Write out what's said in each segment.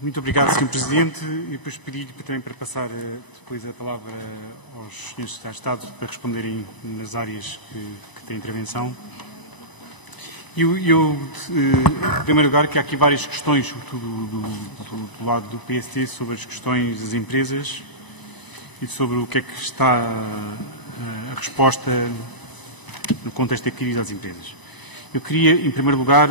Muito obrigado, Sr. Presidente. E depois pedi-lhe também para passar depois a palavra aos Srs. Secretários de Estado para responderem nas áreas que têm intervenção. Em primeiro lugar, que há aqui várias questões, sobretudo do lado do PST, sobre as questões das empresas e sobre o que é que está a resposta no contexto da crise às empresas. Eu queria, em primeiro lugar,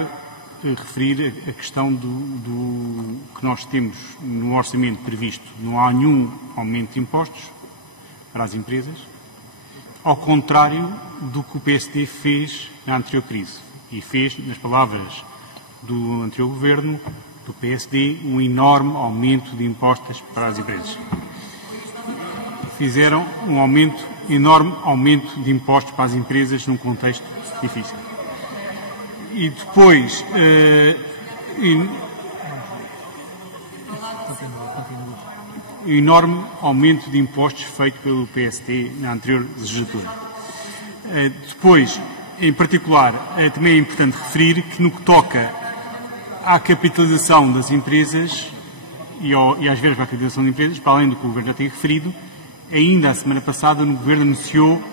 referir a questão do que nós temos no orçamento previsto. Não há nenhum aumento de impostos para as empresas, ao contrário do que o PSD fez na anterior crise. E fez, nas palavras do anterior governo, do PSD, um enorme aumento de impostos para as empresas. Fizeram um enorme aumento de impostos para as empresas num contexto difícil. E depois, o enorme aumento de impostos feito pelo PSD na anterior legislatura. Depois, em particular, também é importante referir que no que toca à capitalização das empresas e às verbas para a capitalização de empresas, para além do que o Governo já tem referido, ainda a semana passada o Governo anunciou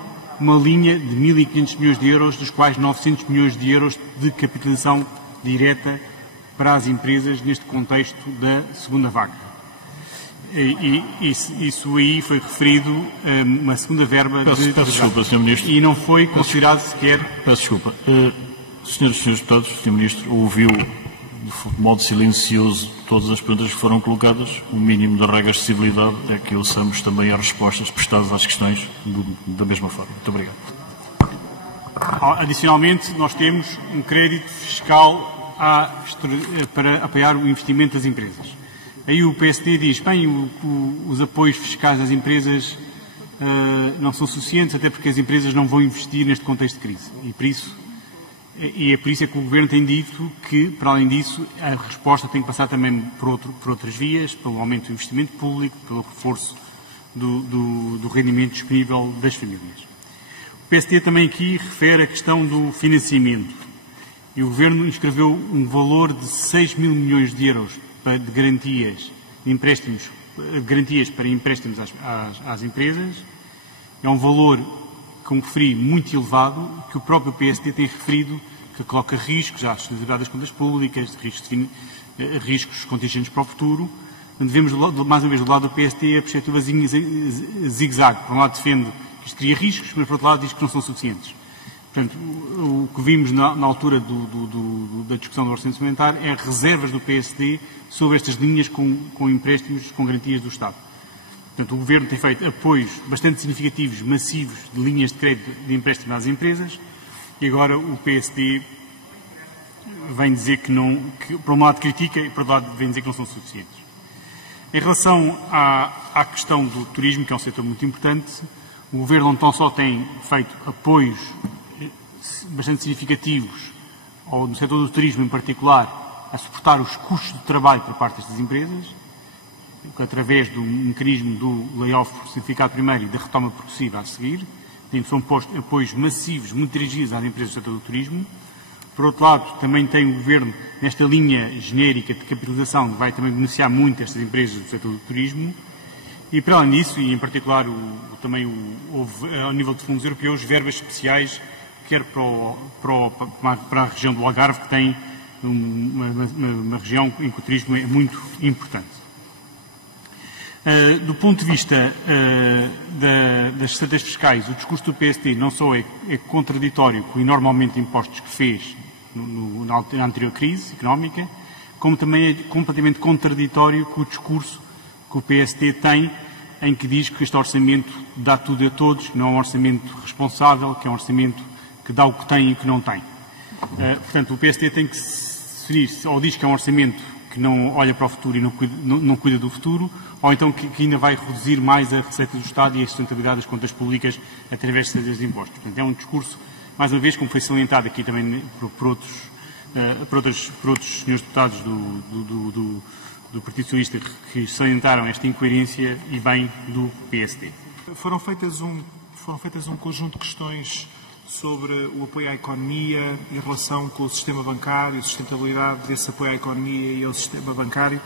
uma linha de 1.500 milhões de euros, dos quais 900 milhões de euros de capitalização direta para as empresas neste contexto da segunda vaga. E isso aí foi referido a uma segunda verba Peço desculpa, Sr. Ministro. E não foi considerado sequer... Peço desculpa. Senhoras e senhores deputados, Sr. Ministro ouviu de modo silencioso todas as perguntas que foram colocadas. O mínimo da regra de civilidade é que ouçamos também as respostas prestadas às questões da mesma forma. Muito obrigado. Adicionalmente, nós temos um crédito fiscal para apoiar o investimento das empresas. Aí o PSD diz, bem, os apoios fiscais às empresas não são suficientes, até porque as empresas não vão investir neste contexto de crise. E é por isso que o Governo tem dito que, para além disso, a resposta tem que passar também por outras vias, pelo aumento do investimento público, pelo reforço do rendimento disponível das famílias. O PSD também aqui refere a questão do financiamento. E o Governo inscreveu um valor de 6 mil milhões de euros de garantias para empréstimos às empresas. É um valor, como referi, muito elevado, que o próprio PSD tem referido que coloca riscos à sustentabilidade das contas públicas, riscos contingentes para o futuro. Devemos, mais uma vez, do lado do PSD, a perspectivazinha zigue-zague. Por um lado defende que isto cria riscos, mas por outro lado diz que não são suficientes. Portanto, o que vimos na altura da discussão do orçamento suplementar é reservas do PSD sobre estas linhas com empréstimos, com garantias do Estado. Portanto, o Governo tem feito apoios bastante significativos, massivos, de linhas de crédito de empréstimo às empresas e agora o PSD vem dizer que por um lado critica e por outro lado vem dizer que não são suficientes. Em relação à questão do turismo, que é um setor muito importante, o Governo não só tem feito apoios bastante significativos, ou no setor do turismo em particular, a suportar os custos de trabalho por parte destas empresas, através do mecanismo do layoff certificado primeiro e da retoma progressiva a seguir. São postos apoios massivos, muito dirigidos às empresas do setor do turismo. Por outro lado, também tem o Governo, nesta linha genérica de capitalização, vai também beneficiar muito estas empresas do setor do turismo. E, para além disso, e em particular, também houve, ao nível de fundos europeus, verbas especiais, quer para a região do Algarve, que tem uma região em que o turismo é muito importante. Do ponto de vista das estratégias fiscais, o discurso do PSD não só é contraditório com o enorme aumento de impostos que fez na anterior crise económica, como também é completamente contraditório com o discurso que o PSD tem, em que diz que este orçamento dá tudo a todos, que não é um orçamento responsável, que é um orçamento que dá o que tem e o que não tem. Portanto, o PSD tem que se definir, ou diz que é um orçamento que não olha para o futuro e não cuida do futuro, ou então que ainda vai reduzir mais a receita do Estado e a sustentabilidade das contas públicas através desses impostos. Portanto, é um discurso, mais uma vez, como foi salientado aqui também por outros senhores deputados do Partido Socialista que salientaram esta incoerência e bem do PSD. Foram feitas um conjunto de questões sobre o apoio à economia em relação com o sistema bancário, a sustentabilidade desse apoio à economia e ao sistema bancário.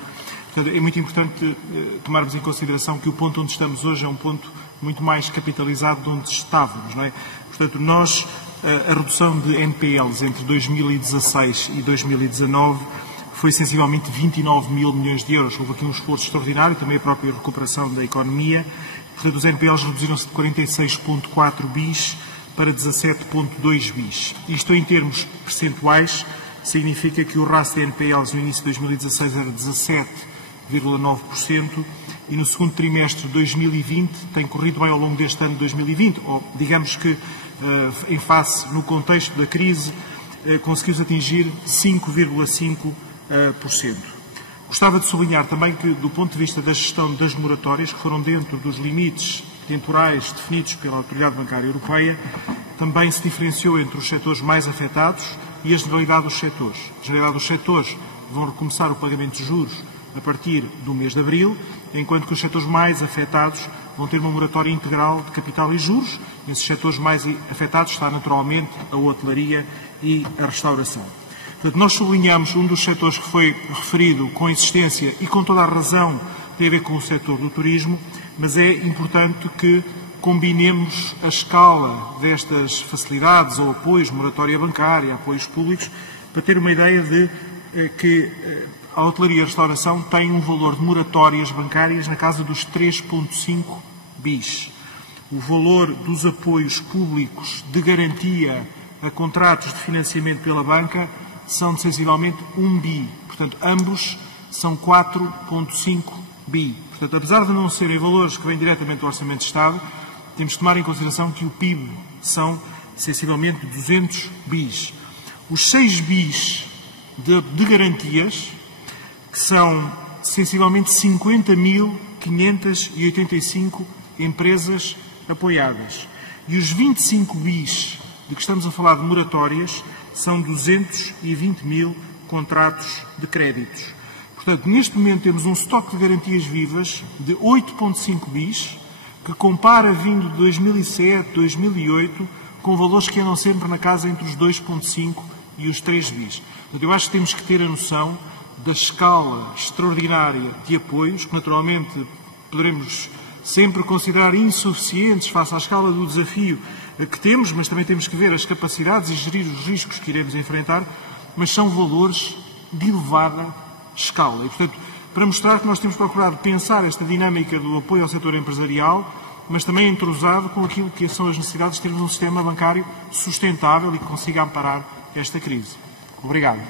Portanto, é muito importante tomarmos em consideração que o ponto onde estamos hoje é um ponto muito mais capitalizado de onde estávamos, não é? Portanto, a redução de NPLs entre 2016 e 2019 foi sensivelmente 29 mil milhões de euros. Houve aqui um esforço extraordinário, também a própria recuperação da economia. Portanto, os NPLs reduziram-se de 46,4 bis para 17,2 bis. Isto, em termos percentuais, significa que o rastro de NPLs no início de 2016 era 17,9% e no segundo trimestre de 2020 tem corrido bem ao longo deste ano de 2020, ou digamos que em face, no contexto da crise, conseguimos atingir 5,5%. Gostava de sublinhar também que, do ponto de vista da gestão das moratórias, que foram dentro dos limites temporais definidos pela Autoridade Bancária Europeia, também se diferenciou entre os setores mais afetados e a generalidade dos setores. A generalidade dos setores vão recomeçar o pagamento de juros a partir do mês de abril, enquanto que os setores mais afetados vão ter uma moratória integral de capital e juros. Nesses setores mais afetados está naturalmente a hotelaria e a restauração. Portanto, nós sublinhamos um dos setores que foi referido com insistência e com toda a razão, tem a ver com o setor do turismo, mas é importante que combinemos a escala destas facilidades ou apoios, moratória bancária, apoios públicos, para ter uma ideia de que a hotelaria e a restauração têm um valor de moratórias bancárias na casa dos 3,5 bis. O valor dos apoios públicos de garantia a contratos de financiamento pela banca são de sensivelmente 1 bi. Portanto, ambos são 4,5 bi. Portanto, apesar de não serem valores que vêm diretamente do Orçamento de Estado, temos de tomar em consideração que o PIB são sensivelmente 200 bis. Os 6 bis de garantias, que são sensivelmente 50.585 empresas apoiadas. E os 25 bis de que estamos a falar de moratórias são 220 mil contratos de créditos. Portanto, neste momento temos um estoque de garantias vivas de 8,5 bis, que compara vindo de 2007, 2008, com valores que andam sempre na casa entre os 2,5 e os 3 bis. Portanto, eu acho que temos que ter a noção da escala extraordinária de apoios, que naturalmente poderemos sempre considerar insuficientes face à escala do desafio que temos, mas também temos que ver as capacidades e gerir os riscos que iremos enfrentar, mas são valores de elevada escala. E, portanto, para mostrar que nós temos procurado pensar esta dinâmica do apoio ao setor empresarial, mas também entrosado com aquilo que são as necessidades de termos um sistema bancário sustentável e que consiga amparar esta crise. Obrigado.